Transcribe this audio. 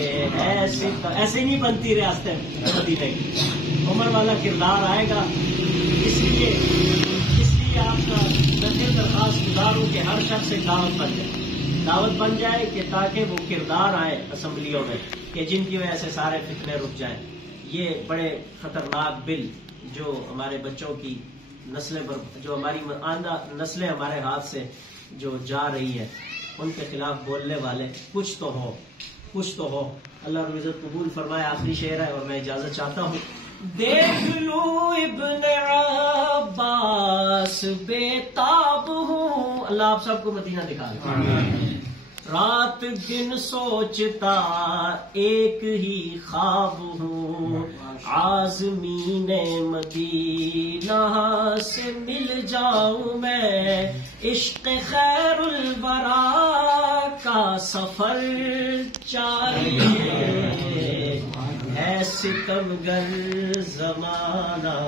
ایسے ہی نہیں بنتی ریاستیں مدینے کی. عمر والا کردار آئے گا. اس لیے آپ کا نظر درخواست گزار ہوں کہ ہر شخص ایک دعوت بن جائے کہ تاکہ وہ کردار آئے اسمبلیوں میں کہ جن کی وجہ سے سارے فتنے رک جائیں. یہ بڑے خطرناک بل جو ہمارے بچوں کی نسلیں جو ہماری آئندہ نسلیں ہمارے ہاتھ سے جو جا رہی ہیں ان کے خلاف بولنے والے کچھ تو ہو. اللہ رب العزت قبول فرمائے. آخری شعر ہے اور میں اجازت چاہتا ہوں. دیکھ لو ابن عباس بے تاب ہوں. اللہ آپ سب کو مدینہ دکھا دے. رات دن سوچتا ایک ہی خواب ہوں. عازمین مدینہ سے مل جاؤں میں. عشق خیر الورا کا سفر جاری ہے. ستمگر زمانہ